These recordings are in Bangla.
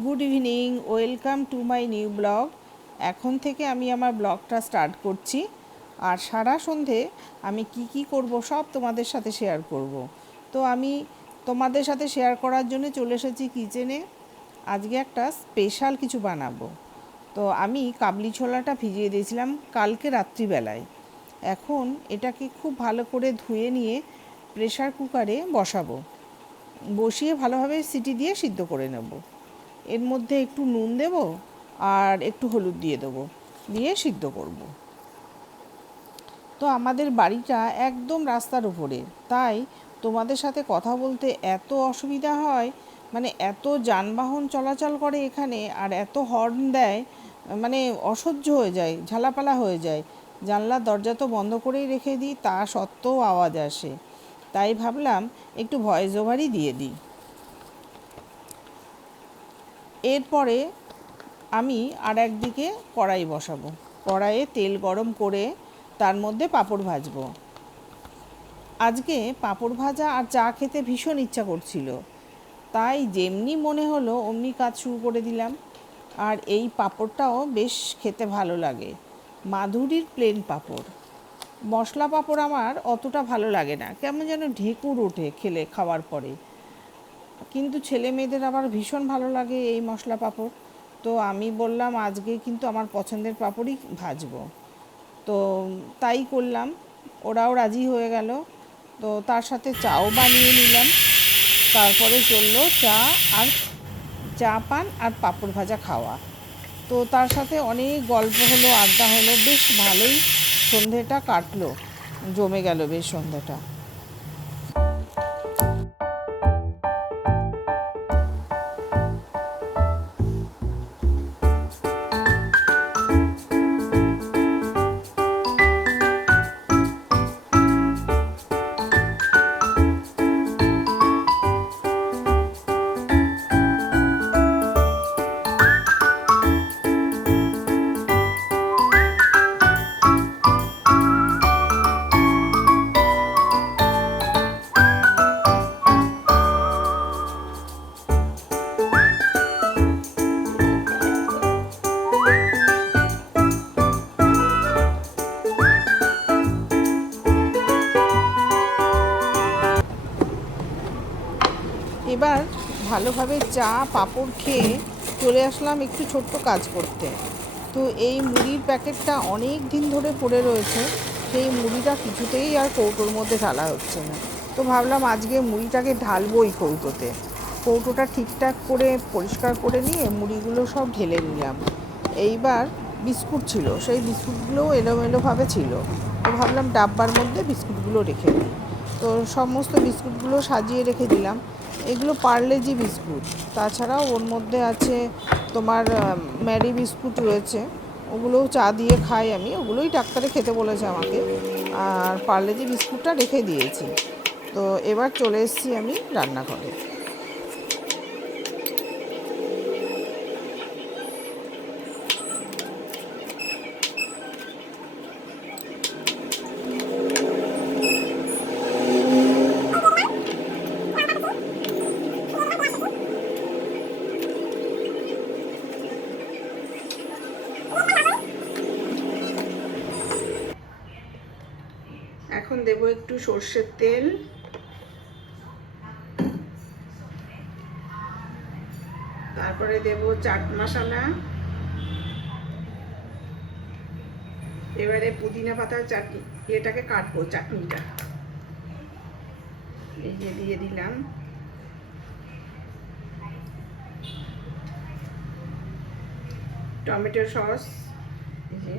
Good evening, welcome to my new blog. এখন থেকে আমি আমার ব্লগটা স্টার্ট করছি। আর সারা সন্ধে আমি কি করব সব তোমাদের সাথে শেয়ার করব। তো আমি তোমাদের সাথে শেয়ার করার জন্য চলে এসেছি কিচেনে। আজকে একটা স্পেশাল কিছু বানাবো। তো আমি কাবলি ছোলাটা ভিজিয়ে দিয়েছিলাম কালকে রাত্রিবেলায়। এখন এটাকে খুব ভালো করে ধুয়ে নিয়ে প্রেসার কুকারে বসাবো। বসিয়ে ভালোভাবে সিটি দিয়ে সিদ্ধ করে নেব। এর মধ্যে একটু নুন দেব আর একটু হলুদ দিয়ে দেবো, দিয়ে সিদ্ধ করব। তো আমাদের বাড়িটা একদম রাস্তার উপরে, তাই তোমাদের সাথে কথা বলতে এত অসুবিধা হয়, মানে এত যানবাহন চলাচল করে এখানে আর এত হর্ন দেয়, মানে অসহ্য হয়ে যায়, ঝালাপালা হয়ে যায়। জানলার দরজা তো বন্ধ করেই রেখে দিই, তা সত্ত্বেও আওয়াজ আসে। তাই ভাবলাম একটু ভয়েস ওভারই দিয়ে দিই। এরপরে আমি আর একদিকে কড়াই বসাবো। কড়াইয়ে তেল গরম করে তার মধ্যে পাঁপড় ভাজবো। আজকে পাঁপড় ভাজা আর চা খেতে ভীষণ ইচ্ছা করছিল, তাই যেমনি মনে হলো অমনি কাজ শুরু করে দিলাম। আর এই পাঁপড়টাও বেশ খেতে ভালো লাগে, মাধুরীর প্লেন পাঁপড়। মশলা পাঁপড় আমার অতটা ভালো লাগে না, কেমন যেন ঢেকুর ওঠে খেলে খাওয়ার পরে। কিন্তু ছেলে মেয়েদের আবার ভীষণ ভালো লাগে এই মশলা পাঁপড়। তো আমি বললাম আজকে কিন্তু আমার পছন্দের পাঁপড়ই ভাজবো। তো তাই করলাম, ওরাও রাজি হয়ে গেল। তো তার সাথে চাও বানিয়ে নিলাম। তারপরে চললো আর চা পান আর পাঁপড় ভাজা খাওয়া। তো তার সাথে অনেক গল্প হলো, আড্ডা হলো, বেশ ভালোই সন্ধেটা কাটলো, জমে গেল বেশ সন্ধেটা। এবার ভালোভাবে চা পাঁপড় খেয়ে চলে আসলাম একটু ছোট্ট কাজ করতে। তো এই মুড়ির প্যাকেটটা অনেক দিন ধরে পড়ে রয়েছে, সেই মুড়িটা কিছুতেই আর কৌটোর মধ্যে ঢালা হচ্ছে না। তো ভাবলাম আজকে মুড়িটাকে ঢালবো এই কৌটোতে। কৌটোটা ঠিকঠাক করে পরিষ্কার করে নিয়ে মুড়িগুলো সব ঢেলে নিলাম। এইবার বিস্কুট ছিল, সেই বিস্কুটগুলোও এলোমেলোভাবে ছিল। তো ভাবলাম ডাব্বার মধ্যে বিস্কুটগুলো রেখে দিই। তো সমস্ত বিস্কুটগুলো সাজিয়ে রেখে দিলাম। এগুলো পার্লেজি বিস্কুট, তাছাড়াও ওর মধ্যে আছে তোমার ম্যারি বিস্কুট রয়েছে, ওগুলোও চা দিয়ে খাই আমি, ওগুলোই ডাক্তারে খেতে বলেছে আমাকে। আর পার্লেজি বিস্কুটটা রেখে দিয়েছি। তো এবার চলে এসেছি আমি রান্নাঘরে। এখন দেবো একটু সর্ষের তেল, তারপরে দেবো চাট মশলা। এবারে পুদিনা পাতার চাটনি, এটাকে কাটবো চাটনিটা, এই যে দিয়ে দিলাম। টমেটো সস, এই যে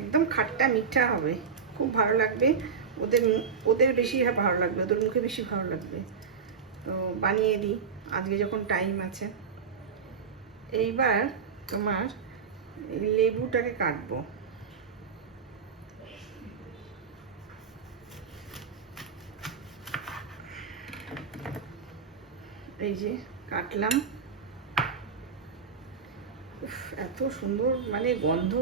একদম খাট্টা মিঠা হবে, খুব ভালো লাগবে। ওদের ওদের বেশি ভালো লাগবে, ওদের মুখে বেশি ভালো লাগবে। তো বানিয়ে দিই আজকে যখন টাইম আছে। এইবার তোমার লেবুটাকে কাটবো। এই যে কাটলাম। এত সুন্দর মানে গন্ধ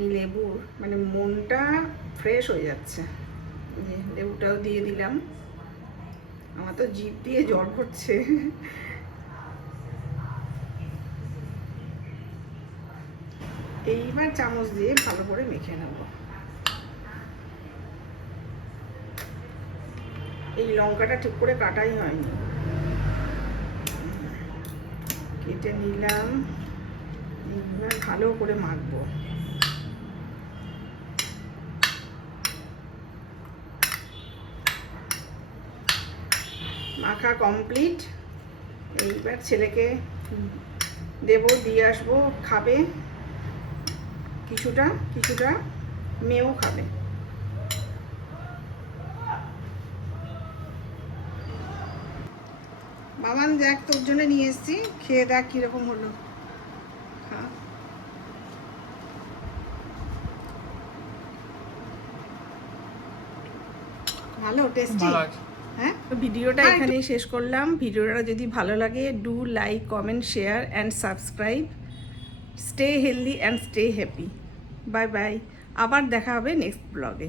এই লেবুর, মানে মনটা ফ্রেশ হয়ে যাচ্ছে। লেবুটাও দিয়ে দিলাম। আমার তো জিভ দিয়ে জল পড়ছে। এইবার চামচ দিয়ে ভালো করে মেখে নেব। এই লঙ্কাটা ঠিক করে কাটাই হয়নি, কেটে নিলাম। এইবার ভালো করে মাখবো। মাখা কমপ্লিট। এইবার ছেলেকে দেবো, দিয়ে আসবো, খাবে। কিছুটা কিছুটা মেয়েও খাবে। বাবান দেখ, তোর জন্য নিয়ে এসেছি, খেয়ে দেখ কিরকম হলো। খা। ভালো টেস্টি। হ্যাঁ, ভিডিওটা এখানেই শেষ করলাম। ভিডিওটা যদি ভালো লাগে, do like, comment, share and subscribe. Stay healthy and stay happy. Bye bye. আবার দেখা হবে নেক্সট ব্লগে।